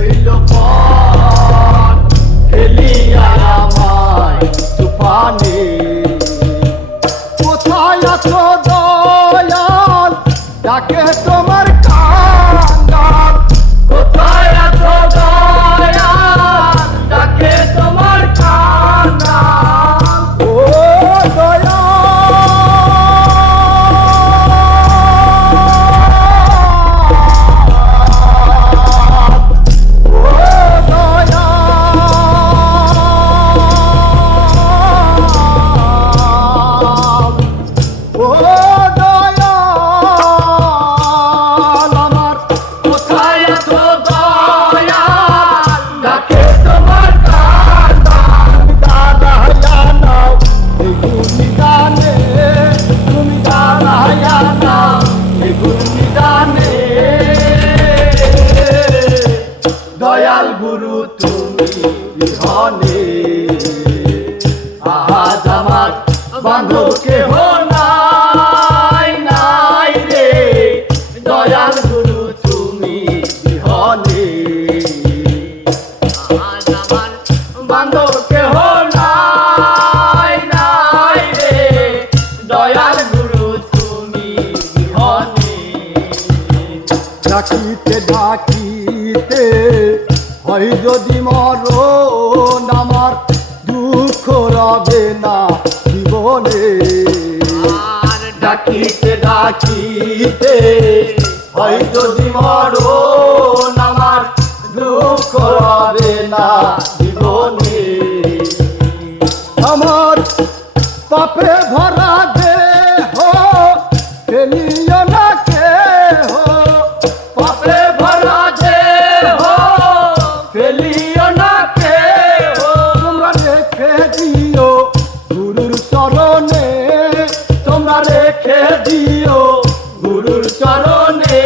হইল পর খেলিয়া আমায় তুফানে। কোথায় আছো দয়াল ডাকে তোমার কান্দাল, কোথায় আছো দয়াল ডাকে তোমার কান্দাল। ও দয়াল দয়াল গুরু তুমি বিহনে আজ আমার বান্ধব কেহ নাই নাই রে। দয়াল গুরু তুমি বিহনে আজ আমার বান্ধব কেহ নাই নাই রে। দয়াল গুরু তুমি বিহনে। ডাকিতে ডাকিতে হয় যদি মরণ আমার দুঃখ রবে না জীবনে। আর ডাকিতে ডাকিতে হয় যদি মরণ আমার দুঃখ রবে না জীবনে। আমার পাপে ভরা দেহ ফেলিও না কেহ, পাপে ভরা দেহ ফেলিও না কেহ। তোমরা রেখে দিও গুরুর চরণে, তোমরা রেখে দিও গুরুর চরণে।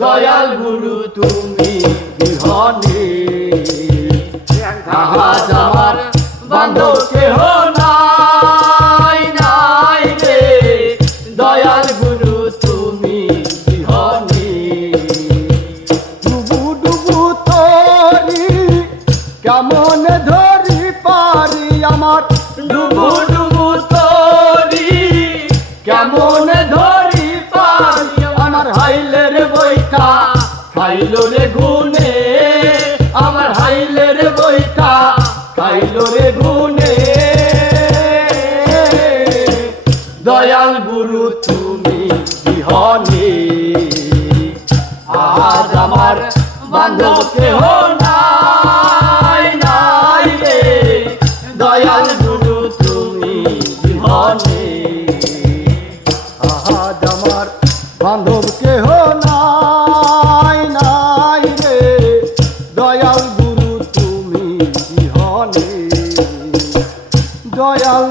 দয়াল গুরু তুমি বিহনে আজ আমার বান্ধব কেহ নাই নাই রে। দয়াল গুরু তুমি বিহনে। ডুবু ডুবু তরি কেমন ধরি পারি আমার, ডুবু ডুবু তরি কেমন ধরি পারি আমার। হাইলের বইটা খাইল রে গুনে, আমার হাইলের বইটা খাইল রে গুনে। দয়াল গুরু তুমি বিহনে আজ আমার বান্ধব কেহ নাই নাই রে। দয়াল গুরু তুমি বিহনে আজ আমার বান্ধব কেহ নাই নাই রে। দয়াল গুরু তুমি বিহনে। দয়াল